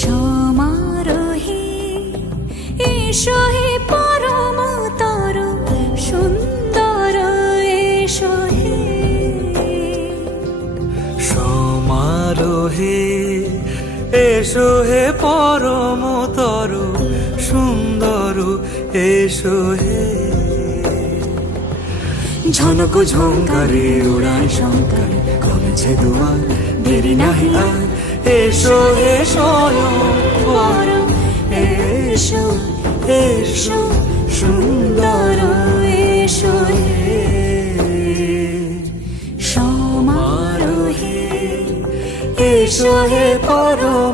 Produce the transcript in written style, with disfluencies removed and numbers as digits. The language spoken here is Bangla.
সমারোহে এসো হে পরমতর সুন্দর এসো হে। সমারোহে এসো হে পরমতর সুন্দর এসো হে। ঝনক ঝঙ্কারে উড়ায় শঙ্কর কমেছে দুয়ার দেরি নাহি আর। এসো হে স্বয়ং বর এসো এসো সুন্দর এসো হে। সমারোহে এসো হে পরম